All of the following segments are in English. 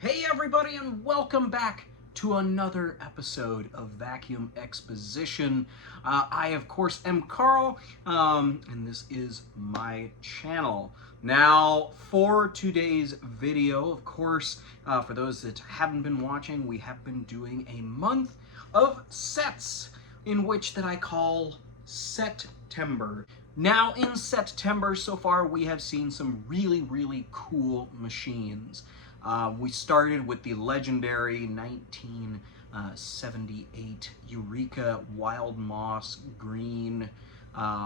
Hey everybody, and welcome back to another episode of Vacuum Exposition. I of course am Carl, and this is my channel. Now for today's video, of course, for those that haven't been watching, we have been doing a month of sets in which that I call Setember. Now in Setember so far we have seen some really cool machines. We started with the legendary 1978 Eureka Wild Moss Green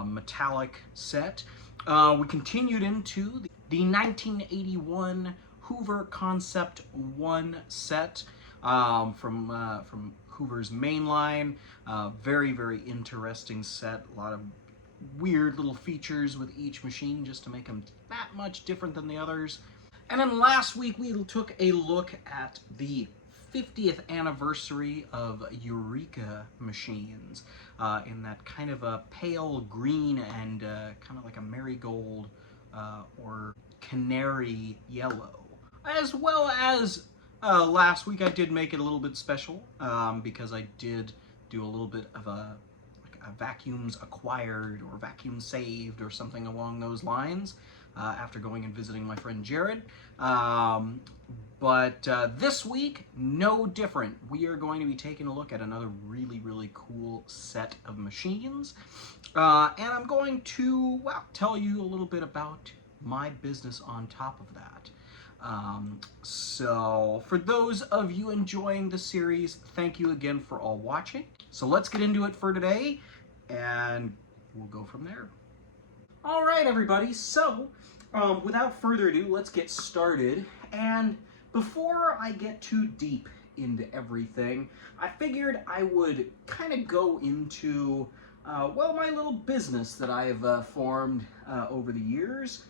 metallic set. We continued into the 1981 Hoover Concept 1 set from Hoover's mainline. Very interesting set. A lot of weird little features with each machine just to make them that much different than the others. And then last week we took a look at the 50th anniversary of Eureka machines in that kind of a pale green and kind of like a marigold or canary yellow. As well as last week I did make it a little bit special because I did do a little bit of a vacuums acquired or vacuum saved or something along those lines after going and visiting my friend Jared. But this week, no different. We are going to be taking a look at another really cool set of machines. And I'm going to, well, tell you a little bit about my business on top of that. So for those of you enjoying the series, thank you again for all watching. So let's get into it for today, and we'll go from there. All right, everybody, so without further ado, let's get started. And before I get too deep into everything, I figured I would kind of go into, well, my little business that I've formed over the years.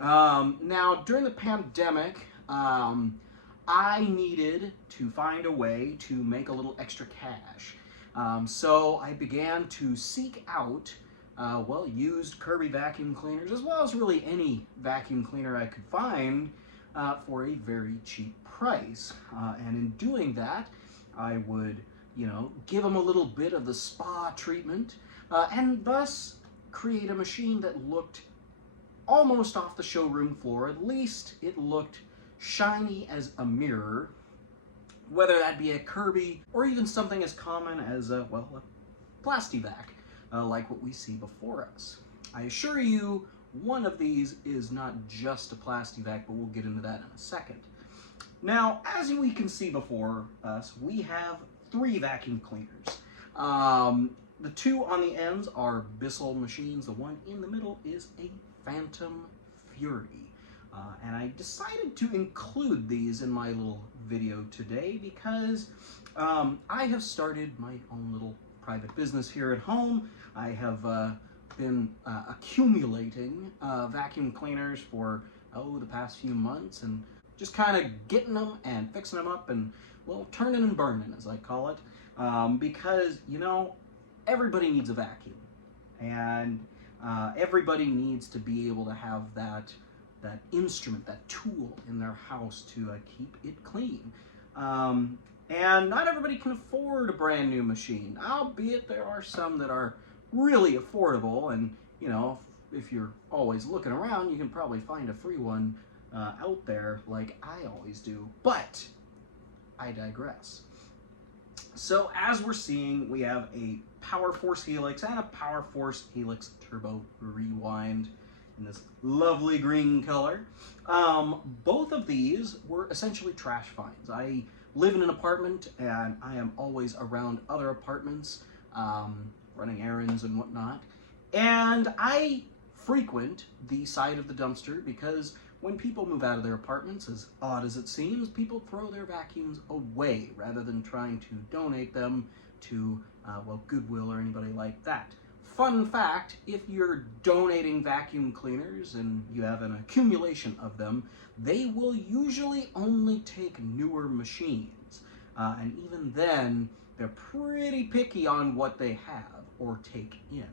Now, during the pandemic, I needed to find a way to make a little extra cash. So I began to seek out well, used Kirby vacuum cleaners, as well as really any vacuum cleaner I could find for a very cheap price. And in doing that, I would, give them a little bit of the spa treatment, and thus create a machine that looked almost off the showroom floor. At least it looked shiny as a mirror, whether that be a Kirby or even something as common as a Plastivac. Like what we see before us. I assure you, one of these is not just a Plastivac, but we'll get into that in a second. Now, as we can see before us, we have three vacuum cleaners. The two on the ends are Bissell machines. The one in the middle is a Phantom Fury. And I decided to include these in my little video today because I have started my own little private business here at home. I have been accumulating vacuum cleaners for, the past few months, and just kind of getting them and fixing them up and, well, turning and burning, as I call it, because, everybody needs a vacuum, and everybody needs to be able to have that instrument, that tool in their house to keep it clean. And not everybody can afford a brand new machine, albeit there are some that are really affordable, and if you're always looking around, you can probably find a free one out there like I always do, but I digress. So as we're seeing, we have a Power Force Helix and a Power Force Helix Turbo Rewind in this lovely green color. Both of these were essentially trash finds. I live in an apartment, and I am always around other apartments, running errands and whatnot. And I frequent the side of the dumpster because when people move out of their apartments, as odd as it seems, people throw their vacuums away rather than trying to donate them to, Goodwill or anybody like that. Fun fact, if you're donating vacuum cleaners and you have an accumulation of them, they will usually only take newer machines. And even then, they're pretty picky on what they have or take in.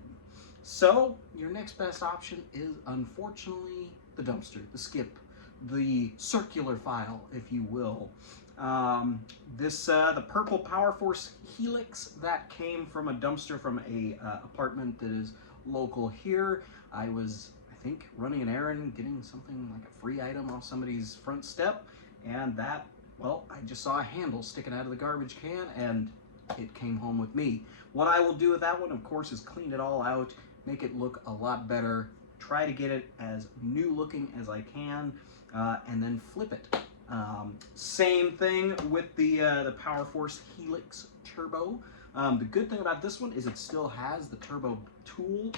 So your next best option is, unfortunately, the dumpster, the skip, the circular file, if you will. The purple Power Force Helix that came from a dumpster from a apartment that is local here. I was, I think, running an errand, getting something like a free item off somebody's front step, and that, well, I just saw a handle sticking out of the garbage can, and it came home with me. What I will do with that one, of course, is clean it all out, make it look a lot better, try to get it as new looking as I can, and then flip it. Same thing with the Power Force Helix Turbo. The good thing about this one is it still has the turbo tool.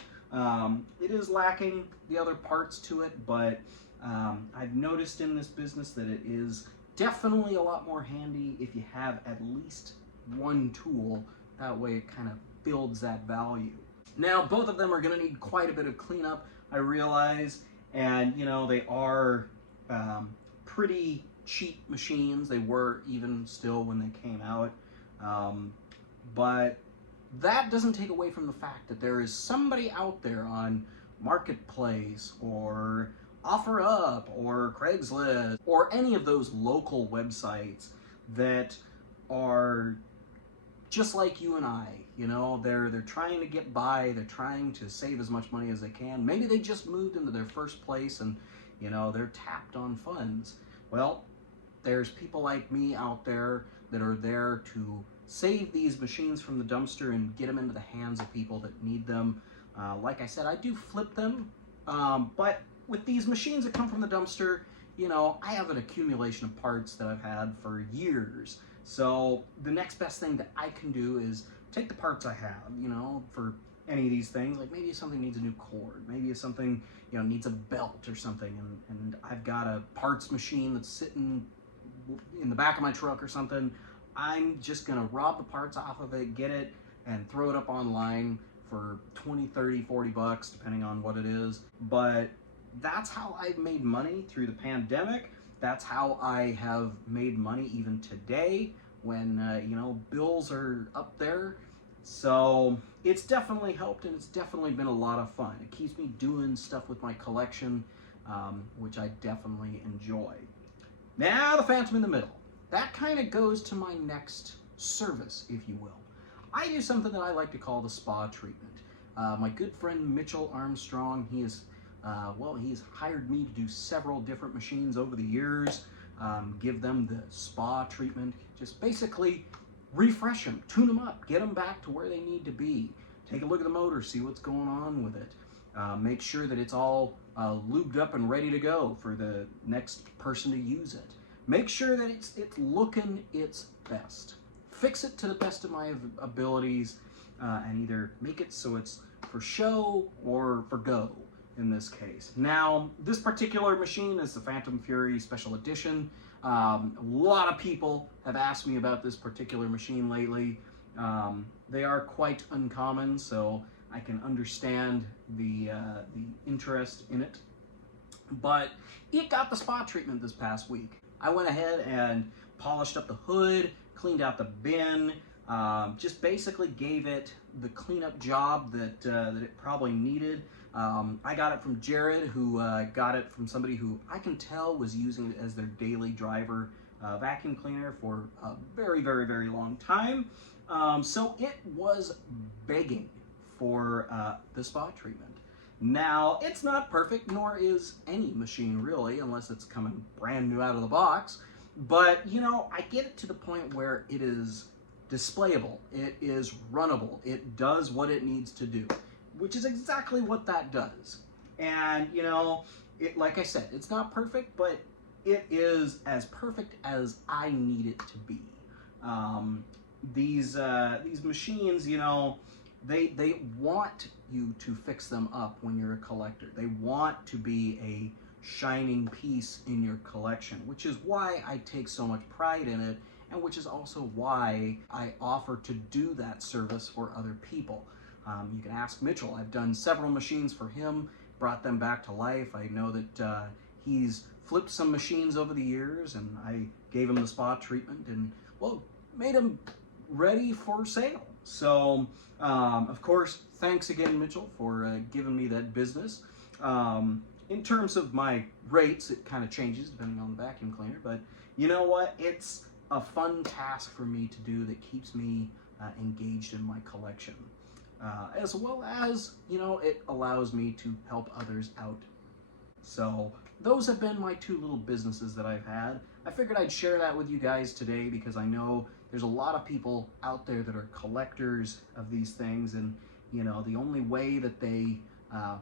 It is lacking the other parts to it, but I've noticed in this business that it is definitely a lot more handy if you have at least one tool. That way it kind of builds that value. Now, both of them are going to need quite a bit of cleanup, I realize, and you know, they are pretty cheap machines. They were even still when they came out, but that doesn't take away from the fact that there is somebody out there on Marketplace or OfferUp or Craigslist or any of those local websites that are just like you and I. You know, they're trying to get by, they're trying to save as much money as they can. Maybe they just moved into their first place and, you know, they're tapped on funds. Well, there's people like me out there that are there to save these machines from the dumpster and get them into the hands of people that need them. Like I said, I do flip them, but with these machines that come from the dumpster, you know, I have an accumulation of parts that I've had for years. So the next best thing that I can do is take the parts I have, you know, for any of these things. Like maybe something needs a new cord, maybe something, you know, needs a belt or something, and I've got a parts machine that's sitting in the back of my truck or something. I'm just gonna rob the parts off of it, get it, and throw it up online for 20, 30, 40 bucks, depending on what it is. But that's how I've made money through the pandemic. That's how I have made money even today when, you know, bills are up there. So it's definitely helped, and it's definitely been a lot of fun. It keeps me doing stuff with my collection, which I definitely enjoy. Now the Phantom in the middle. That kind of goes to my next service, if you will. I do something that I like to call the spa treatment. My good friend Mitchell Armstrong, he is, well, he's hired me to do several different machines over the years, give them the spa treatment, just basically refresh them, tune them up, get them back to where they need to be. Take a look at the motor, see what's going on with it. Make sure that it's all lubed up and ready to go for the next person to use it. Make sure that it's looking its best. Fix it to the best of my abilities, and either make it so it's for show or for go in this case. Now, this particular machine is the Phantom Fury Special Edition. A lot of people have asked me about this particular machine lately. They are quite uncommon, so I can understand the interest in it. But it got the spa treatment this past week. I went ahead and polished up the hood, cleaned out the bin, just basically gave it the cleanup job that it probably needed. I got it from Jared, who got it from somebody who I can tell was using it as their daily driver vacuum cleaner for a very, very, very long time. So it was begging for the spa treatment. Now, it's not perfect, nor is any machine really, unless it's coming brand new out of the box. But, you know, I get it to the point where it is displayable, it is runnable, it does what it needs to do, which is exactly what that does. And, you know, like I said, it's not perfect, but it is as perfect as I need it to be. These machines, you know, they want you to fix them up when you're a collector. They want to be a shining piece in your collection, which is why I take so much pride in it, and which is also why I offer to do that service for other people. You can ask Mitchell. I've done several machines for him, brought them back to life. I know that he's flipped some machines over the years, and I gave him the spa treatment and, well, made him ready for sale. So, of course, thanks again, Mitchell, for giving me that business. in terms of my rates, it kind of changes depending on the vacuum cleaner, but you know what? It's a fun task for me to do that keeps me engaged in my collection. As well as, you know, it allows me to help others out. So those have been my two little businesses that I've had. I figured I'd share that with you guys today because I know there's a lot of people out there that are collectors of these things, and you know, the only way that they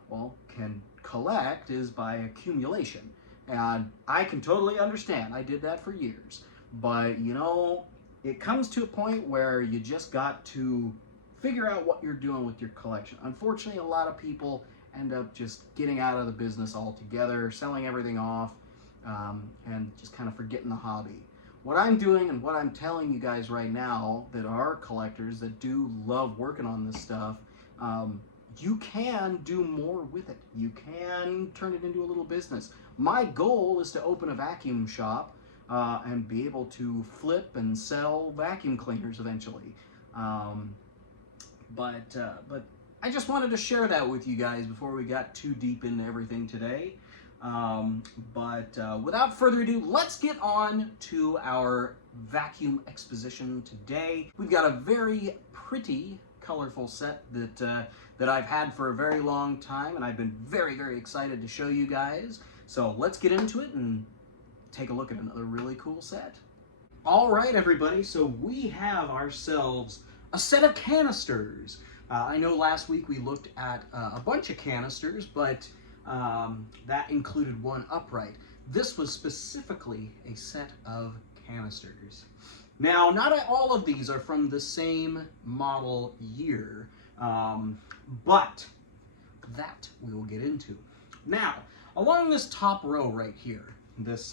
well, can collect is by accumulation. And I can totally understand. I did that for years. But you know, it comes to a point where you just got to figure out what you're doing with your collection. Unfortunately, a lot of people end up just getting out of the business altogether, selling everything off, and just kind of forgetting the hobby. What I'm doing and what I'm telling you guys right now that are collectors that do love working on this stuff, you can do more with it. You can turn it into a little business. My goal is to open a vacuum shop and be able to flip and sell vacuum cleaners eventually. But I just wanted to share that with you guys before we got too deep into everything today. Without further ado, let's get on to our vacuum exposition today. We've got a very pretty, colorful set that I've had for a very long time, and I've been very, very excited to show you guys. So let's get into it and take a look at another really cool set. All right, everybody, so we have ourselves a set of canisters. I know last week we looked at a bunch of canisters, but that included one upright. This was specifically a set of canisters. Now, not all of these are from the same model year, but that we will get into. Now, along this top row right here, this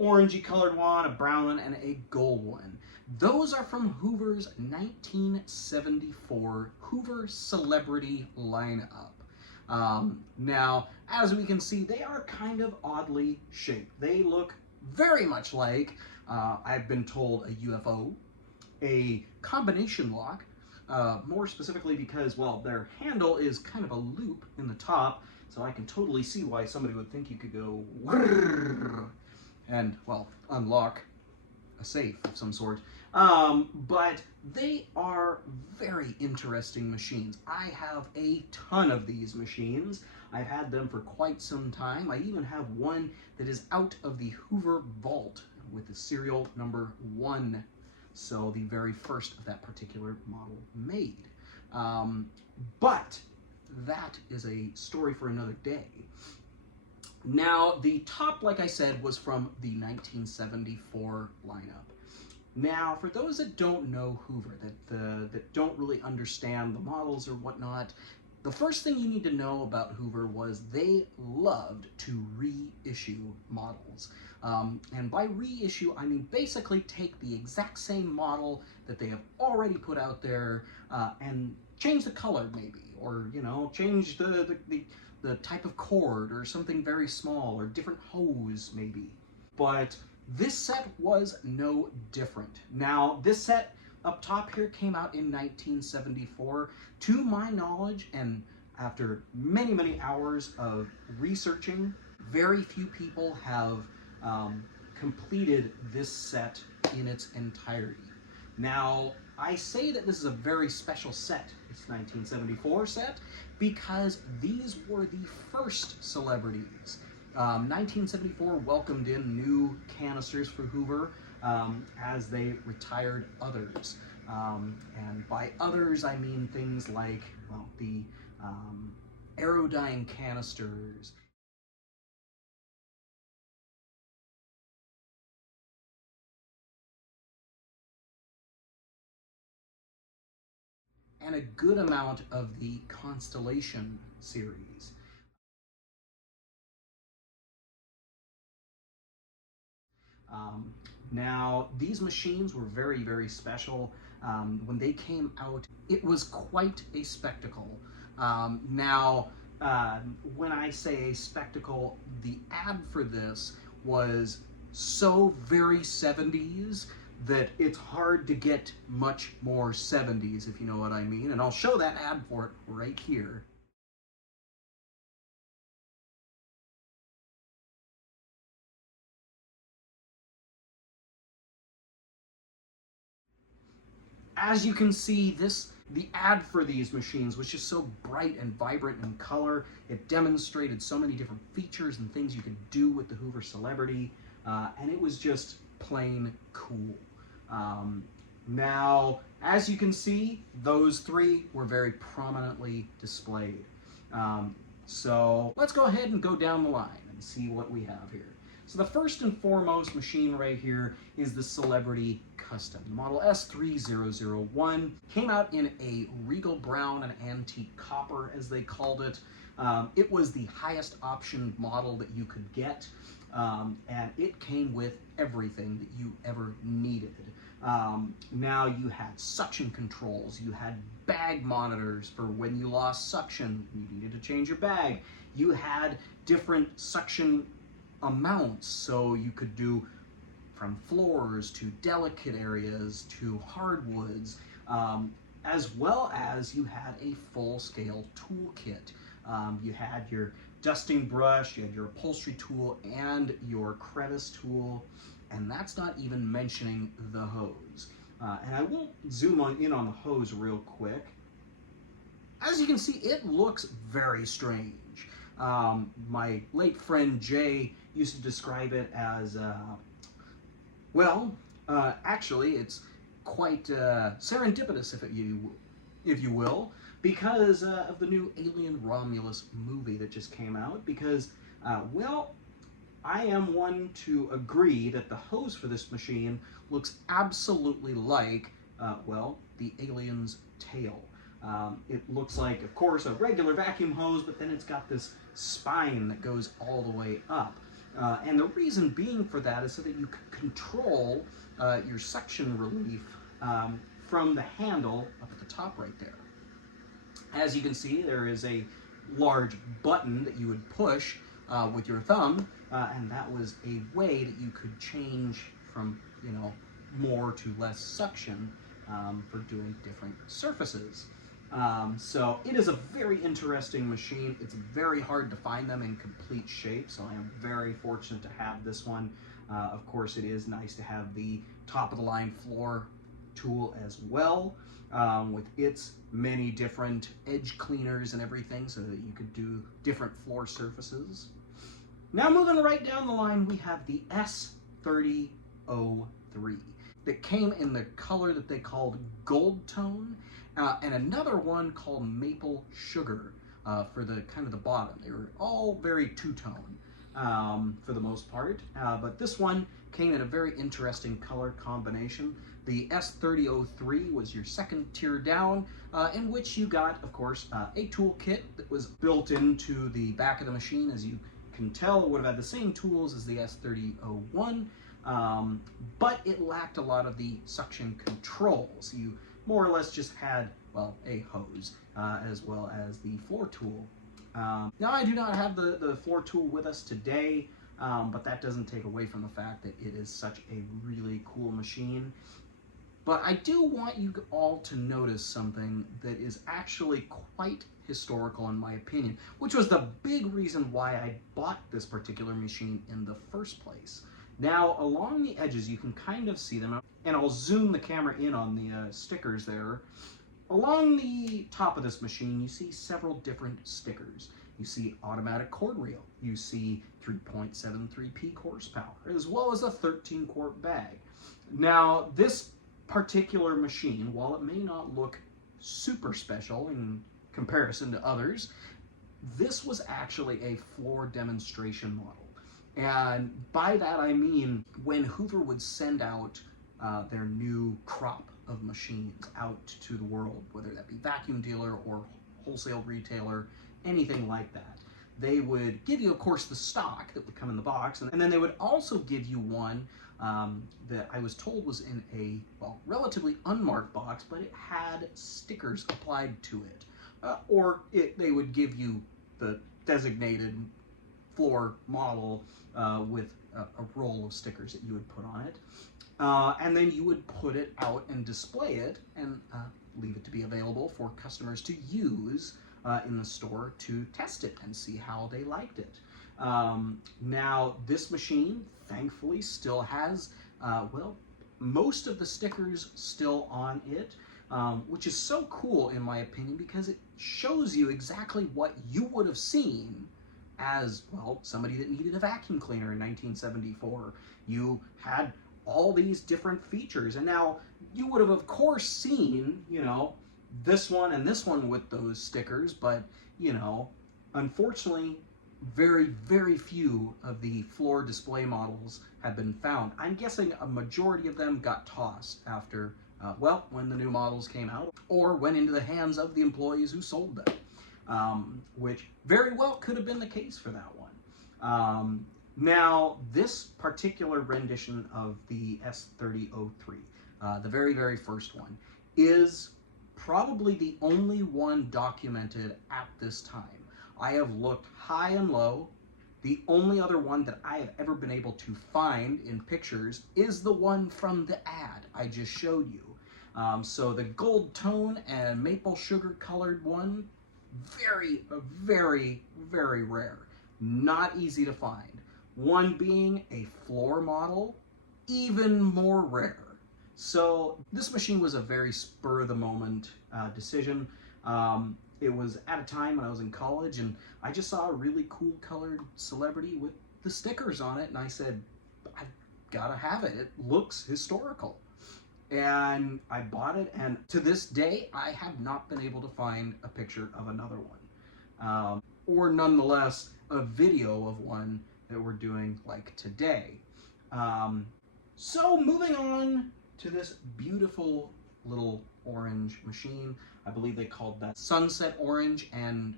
orangey colored one, a brown one, and a gold one, those are from Hoover's 1974 Hoover Celebrity lineup. Now, as we can see, they are kind of oddly shaped. They look very much like, I've been told, a UFO, a combination lock, more specifically because, well, their handle is kind of a loop in the top, so I can totally see why somebody would think you could go and, well, unlock a safe of some sort. But they are very interesting machines. I have a ton of these machines. I've had them for quite some time. I even have one that is out of the Hoover vault with the serial number 1. So the very first of that particular model made. But that is a story for another day. Now, the top, like I said, was from the 1974 lineup. Now, for those that don't know Hoover, that don't really understand the models or whatnot, the first thing you need to know about Hoover was they loved to reissue models. And by reissue, I mean basically take the exact same model that they have already put out there and change the color maybe, or, you know, change the type of cord or something very small, or different hose maybe. But this set was no different. Now, this set up top here came out in 1974. To my knowledge, and after many, many hours of researching, very few people have completed this set in its entirety. Now, I say that this is a very special set, this 1974 set, because these were the first celebrities. 1974 welcomed in new canisters for Hoover as they retired others. And by others, I mean things like, well, the Aerodyne canisters, and a good amount of the Constellation series. Now, these machines were very, very special. When they came out, it was quite a spectacle. Now, when I say a spectacle, the ad for this was so very 70s that it's hard to get much more 70s, if you know what I mean. And I'll show that ad for it right here. as you can see, the ad for these machines was just so bright and vibrant in color. It demonstrated so many different features and things you could do with the Hoover Celebrity, and it was just plain cool. Now, as you can see, those three were very prominently displayed. So let's go ahead and go down the line and see what we have here. So the first and foremost machine right here is the Celebrity Custom. The model S3001 came out in a regal brown and antique copper, as they called it. It was the highest option model that you could get, and it came with everything that you ever needed. Now you had suction controls, you had bag monitors for when you lost suction, you needed to change your bag. You had different suction amounts, so you could do from floors to delicate areas to hardwoods, as well as you had a full-scale toolkit. You had your dusting brush, you had your upholstery tool, and your crevice tool, and that's not even mentioning the hose. And I will zoom in on the hose real quick. As you can see, it looks very strange. My late friend Jay used to describe it as, actually it's quite serendipitous, if you will, because of the new Alien Romulus movie that just came out, because, I am one to agree that the hose for this machine looks absolutely like, the alien's tail. It looks like, of course, a regular vacuum hose, but then it's got this spine that goes all the way up. And the reason being for that is so that you can control your suction relief from the handle up at the top right there. As you can see, there is a large button that you would push with your thumb, and that was a way that you could change from, more to less suction for doing different surfaces. So it is a very interesting machine. It's very hard to find them in complete shape, so I am very fortunate to have this one. Of course, it is nice to have the top-of-the-line floor tool as well, with its many different edge cleaners and everything so that you could do different floor surfaces. Now moving right down the line, we have the S3003 that came in the color that they called Gold Tone, and another one called Maple Sugar for the kind of the bottom. They were all very two-tone for the most part, but this one came in a very interesting color combination. The S3003 was your second tier down, in which you got, of course, a toolkit that was built into the back of the machine. As you can tell, it would have had the same tools as the S3001, but it lacked a lot of the suction controls. You more or less just had, a hose, as well as the floor tool. Now, I do not have the floor tool with us today, but that doesn't take away from the fact that it is such a really cool machine. But I do want you all to notice something that is actually quite historical in my opinion, which was the big reason why I bought this particular machine in the first place. Now, along the edges, you can kind of see them, and I'll zoom the camera in on the stickers there. Along the top of this machine, you see several different stickers. You see automatic cord reel, you see 3.73 peak horsepower, as well as a 13-quart bag. Now, this particular machine, while it may not look super special in comparison to others, this was actually a floor demonstration model. And by that I mean when Hoover would send out their new crop of machines out to the world, whether that be vacuum dealer or wholesale retailer, anything like that, they would give you, of course, the stock that would come in the box, and then they would also give you one that I was told was in a, relatively unmarked box, but it had stickers applied to it. They would give you the designated floor model with a roll of stickers that you would put on it. And then you would put it out and display it and leave it to be available for customers to use in the store to test it and see how they liked it. Now, this machine, thankfully, still has, most of the stickers still on it. which is so cool in my opinion because it shows you exactly what you would have seen as, well, somebody that needed a vacuum cleaner in 1974. You had all these different features, and now you would have of course seen, you know, this one and this one with those stickers, but, you know, unfortunately very, very few of the floor display models have been found. I'm guessing a majority of them got tossed after, well, when the new models came out, or went into the hands of the employees who sold them, which very well could have been the case for that one. Now, this particular rendition of the S3003, the very, very first one, is probably the only one documented at this time. I have looked high and low. The only other one that I have ever been able to find in pictures is the one from the ad I just showed you. So the gold tone and maple sugar colored one, very, very, very rare. Not easy to find. One being a floor model, even more rare. So this machine was a very spur of the moment decision. It was at a time when I was in college and I just saw a really cool colored celebrity with the stickers on it, and I said, I've gotta have it. It looks historical. And I bought it, and to this day, I have not been able to find a picture of another one. Or nonetheless, a video of one that we're doing like today. So moving on to this beautiful little orange machine. I believe they called that Sunset Orange and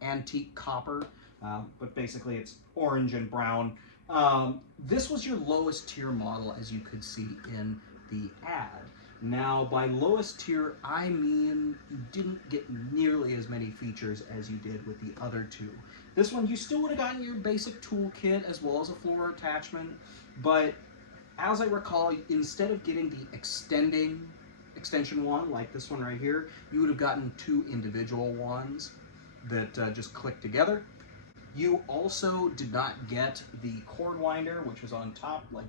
Antique Copper, but basically it's orange and brown. This was your lowest tier model, as you could see in the ad. Now, by lowest tier, I mean you didn't get nearly as many features as you did with the other two. This one, you still would have gotten your basic toolkit as well as a floor attachment, but as I recall, instead of getting the extension one, like this one right here, you would have gotten two individual ones that just click together. You also did not get the cord winder, which was on top, like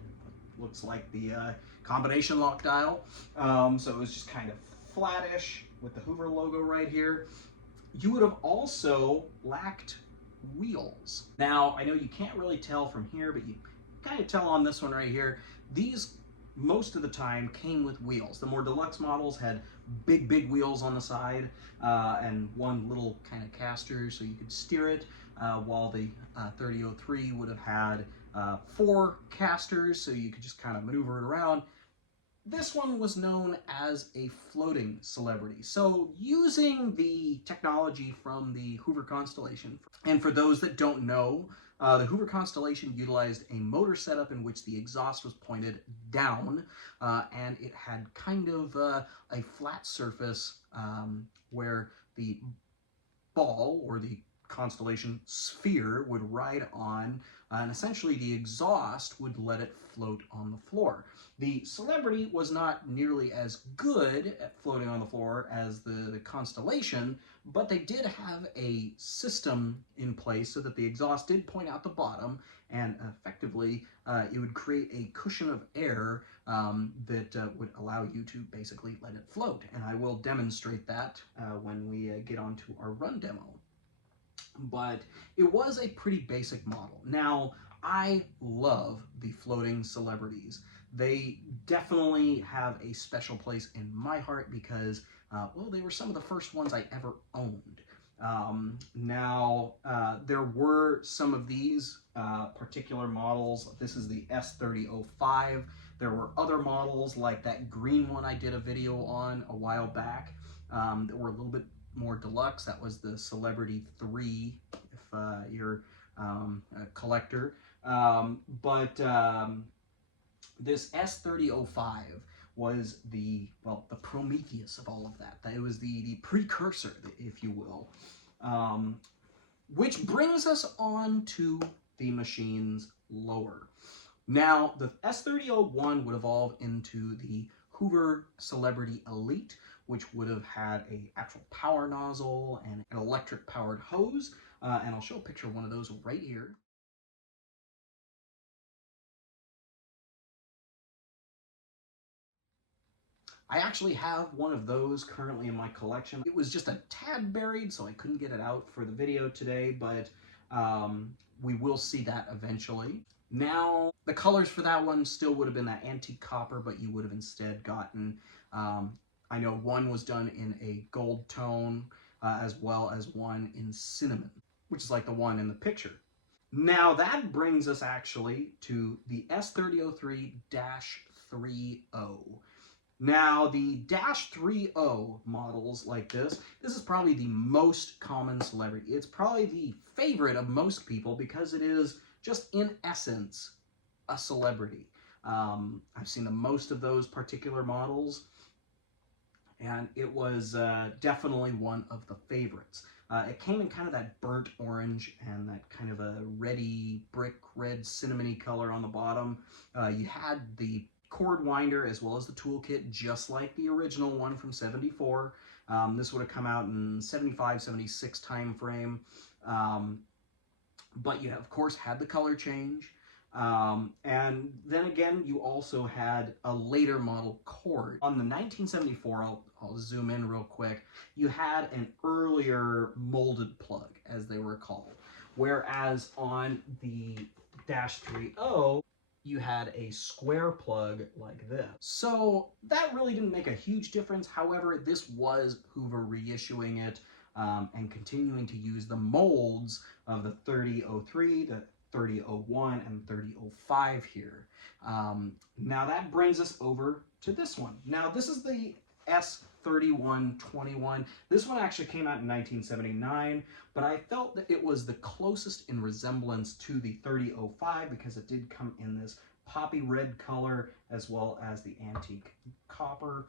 looks like the combination lock dial. So it was just kind of flattish with the Hoover logo right here. You would have also lacked wheels. Now, I know you can't really tell from here, but you kind of tell on this one right here. These, most of the time, came with wheels. The more deluxe models had big, big wheels on the side and one little kind of caster so you could steer it, while the 3003 would have had 4 casters so you could just kind of maneuver it around. This one was known as a floating celebrity. So using the technology from the Hoover Constellation, and for those that don't know, the Hoover Constellation utilized a motor setup in which the exhaust was pointed down, and it had kind of a flat surface where the ball, or the Constellation sphere, would ride on, and essentially the exhaust would let it float on the floor. The Celebrity was not nearly as good at floating on the floor as the Constellation, but they did have a system in place so that the exhaust did point out the bottom, and effectively it would create a cushion of air that would allow you to basically let it float. And I will demonstrate that when we get onto our run demo. But it was a pretty basic model. Now, I love the floating celebrities. They definitely have a special place in my heart because, well, they were some of the first ones I ever owned. There were some of these particular models. This is the S3005. There were other models like that green one I did a video on a while back that were a little bit more deluxe. That was the Celebrity 3, if you're a collector. This S3005 was the Prometheus of all of that. It was the precursor, if you will. Which brings us on to the machines lower. Now, the S3001 would evolve into the Hoover Celebrity Elite, which would have had an actual power nozzle and an electric powered hose. And I'll show a picture of one of those right here. I actually have one of those currently in my collection. It was just a tad buried, so I couldn't get it out for the video today, but we will see that eventually. Now, the colors for that one still would have been that antique copper, but you would have instead gotten, I know one was done in a gold tone, as well as one in cinnamon, which is like the one in the picture. Now that brings us actually to the S3003-30. Now the -30 models like this is probably the most common celebrity. It's probably the favorite of most people because it is just in essence a celebrity. I've seen the most of those particular models, and it was definitely one of the favorites. It came in kind of that burnt orange and that kind of a reddy brick red cinnamony color on the bottom. You had the cord winder as well as the toolkit, just like the original one from '74. This would have come out in '75, '76 time frame. But you, of course, had the color change. And then again, you also had a later model cord. On the 1974, I'll zoom in real quick, you had an earlier molded plug, as they were called. Whereas on the -30, you had a square plug like this. So that really didn't make a huge difference. However, this was Hoover reissuing it and continuing to use the molds of the 3003, the 3001, and 3005 here. Now that brings us over to this one. Now this is the S3121. This one actually came out in 1979, but I felt that it was the closest in resemblance to the 3005 because it did come in this poppy red color as well as the antique copper.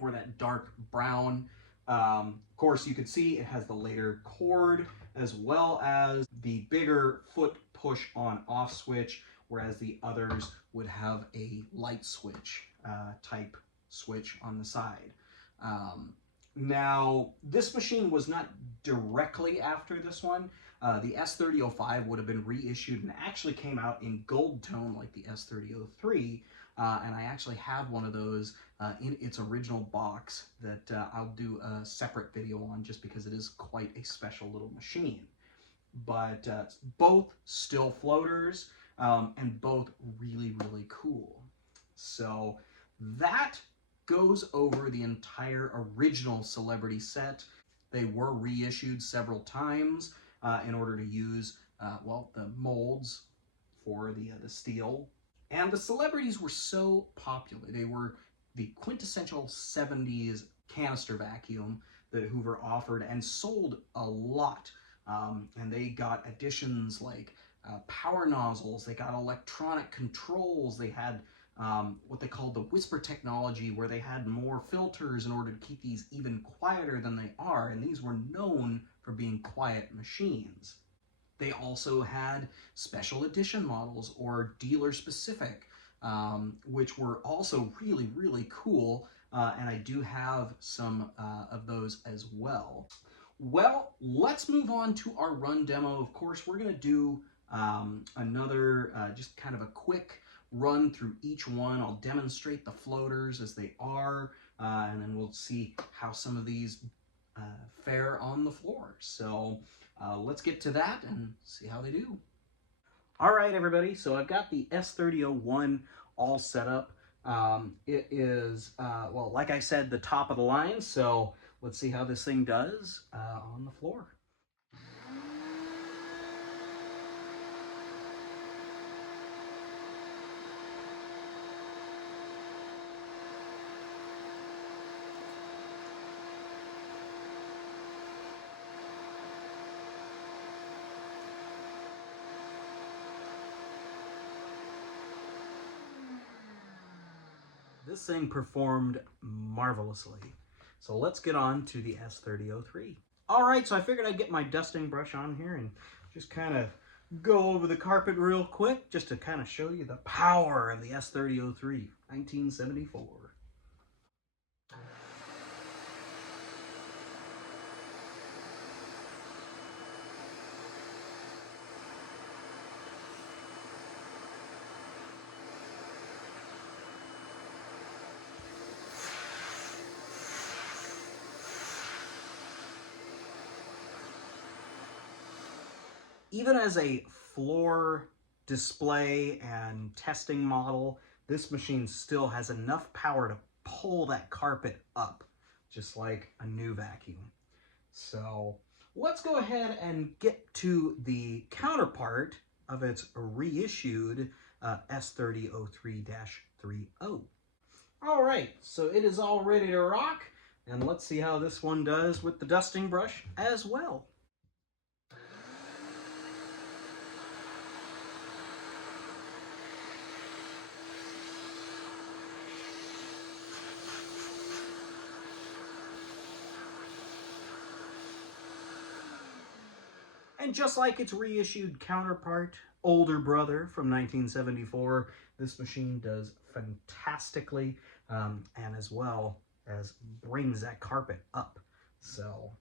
Or that dark brown. Of course, you can see it has the later cord as well as the bigger foot push on off switch, whereas the others would have a light switch type switch on the side. Now, this machine was not directly after this one. The S3005 would have been reissued and actually came out in gold tone like the S3003. And I actually have one of those in its original box that I'll do a separate video on just because it is quite a special little machine. But both still floaters and both really, really cool. So that goes over the entire original Celebrity set. They were reissued several times in order to use, well, the molds for the steel. And the Celebrities were so popular. They were the quintessential 70s canister vacuum that Hoover offered and sold a lot. And they got additions like power nozzles, they got electronic controls, they had what they called the whisper technology, where they had more filters in order to keep these even quieter than they are, and these were known for being quiet machines. They also had special edition models or dealer specific, which were also really, really cool, and I do have some of those as well. Well, let's move on to our run demo. Of course, we're going to do another, just kind of a quick run through each one. I'll demonstrate the floaters as they are, and then we'll see how some of these fare on the floor. So let's get to that and see how they do. All right, everybody, so I've got the S3001 all set up. It is, well, like I said, the top of the line, so let's see how this thing does on the floor. This thing performed marvelously. So let's get on to the S3003. All right, so I figured I'd get my dusting brush on here and just kind of go over the carpet real quick, just to kind of show you the power of the S3003, 1974. even as a floor display and testing model, this machine still has enough power to pull that carpet up, just like a new vacuum. So let's go ahead and get to the counterpart of its reissued S3003-30. All right, so it is all ready to rock, and let's see how this one does with the dusting brush as well. And just like its reissued counterpart, older brother from 1974, this machine does fantastically, and as well as brings that carpet up. So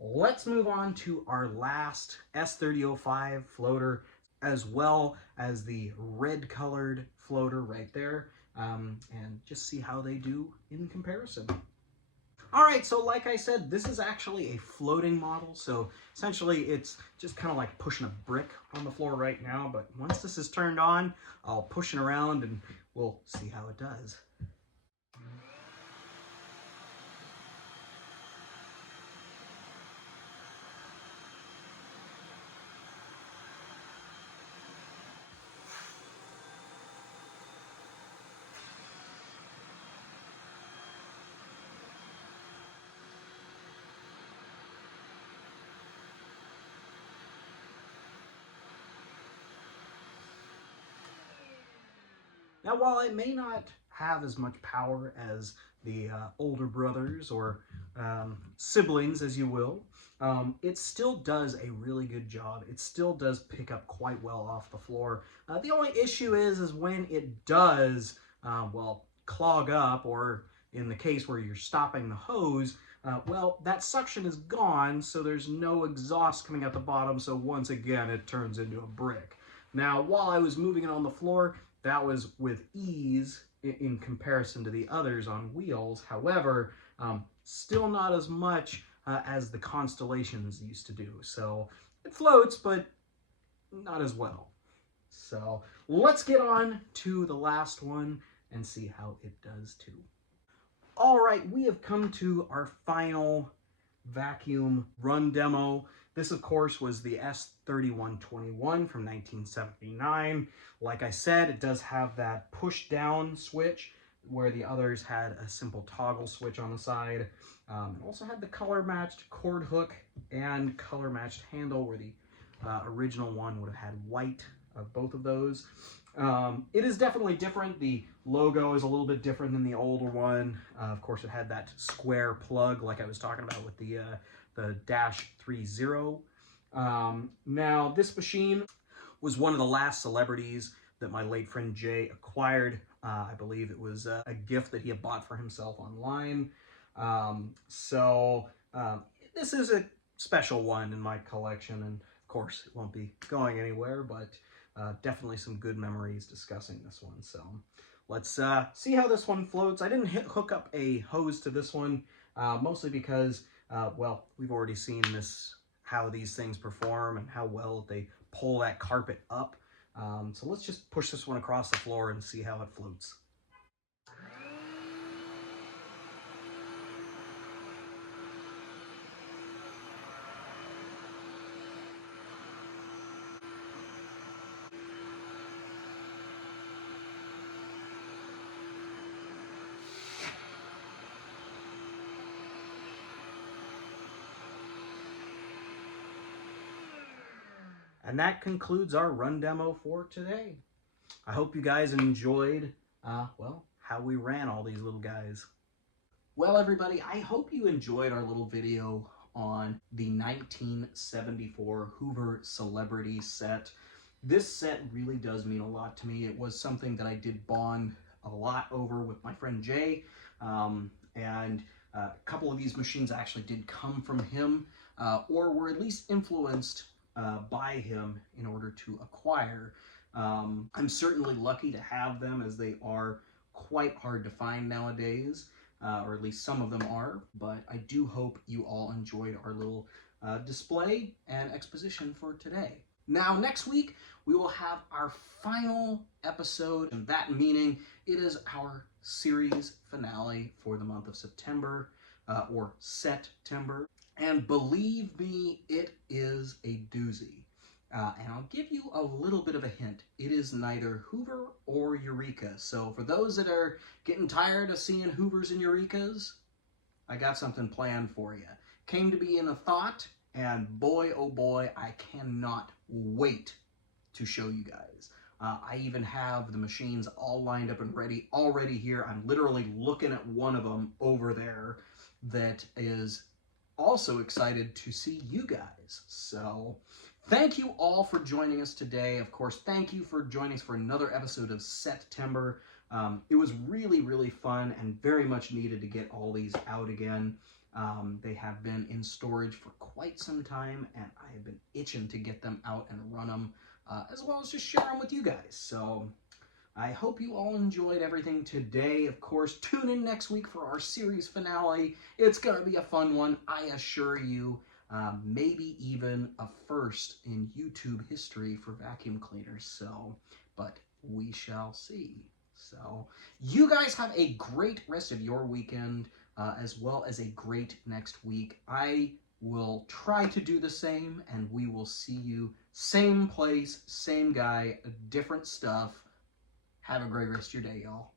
let's move on to our last S3005 floater, as well as the red colored floater right there, and just see how they do in comparison. All right, so like I said, this is actually a floating model. So essentially it's just kind of like pushing a brick on the floor right now. But once this is turned on, I'll push it around and we'll see how it does. Now, while it may not have as much power as the older brothers or siblings, as you will, it still does a really good job. It still does pick up quite well off the floor. The only issue is when it does, well, clog up, or in the case where you're stopping the hose, well, that suction is gone, so there's no exhaust coming out the bottom, so once again, it turns into a brick. Now, while I was moving it on the floor, that was with ease in comparison to the others on wheels. However, still not as much as the Constellations used to do. So it floats, but not as well. So let's get on to the last one and see how it does too. All right, we have come to our final vacuum run demo. This, of course, was the S3121 from 1979. Like I said, it does have that push-down switch, where the others had a simple toggle switch on the side. It also had the color-matched cord hook and color-matched handle, where the original one would have had white of both of those. It is definitely different. The logo is a little bit different than the older one. Of course, it had that square plug like I was talking about with the Dash 30. Now, this machine was one of the last celebrities that my late friend Jay acquired. I believe it was a gift that he had bought for himself online. This is a special one in my collection, and of course it won't be going anywhere, but definitely some good memories discussing this one. So let's see how this one floats. I didn't hook up a hose to this one, mostly because well, we've already seen how these things perform and how well they pull that carpet up. So let's just push this one across the floor and see how it floats. And that concludes our run demo for today. I hope you guys enjoyed, well, how we ran all these little guys. Well, everybody, I hope you enjoyed our little video on the 1974 Hoover Celebrity set. This set really does mean a lot to me. It was something that I did bond a lot over with my friend Jay, and a couple of these machines actually did come from him, or were at least influenced by him in order to acquire. I'm certainly lucky to have them, as they are quite hard to find nowadays, or at least some of them are. But I do hope you all enjoyed our little display and exposition for today. Now, next week, we will have our final episode, and that meaning it is our series finale for the month of September, or Setember. And believe me, it is a doozy. And I'll give you a little bit of a hint. It is neither Hoover or Eureka. So for those that are getting tired of seeing Hoovers and Eurekas, I got something planned for you. Came to be in a thought, and boy, oh boy, I cannot wait to show you guys. I even have the machines all lined up and ready already here. I'm literally looking at one of them over there that is also excited to see you guys. So thank you all for joining us today. Of course, thank you for joining us for another episode of Setember. It was really, really fun and very much needed to get all these out again. They have been in storage for quite some time, and I have been itching to get them out and run them, as well as just share them with you guys. So I hope you all enjoyed everything today. Of course, tune in next week for our series finale. It's going to be a fun one, I assure you. Maybe even a first in YouTube history for vacuum cleaners. So, but we shall see. So, you guys have a great rest of your weekend, as well as a great next week. I will try to do the same, and we will see you same place, same guy, different stuff. Have a great rest of your day, y'all.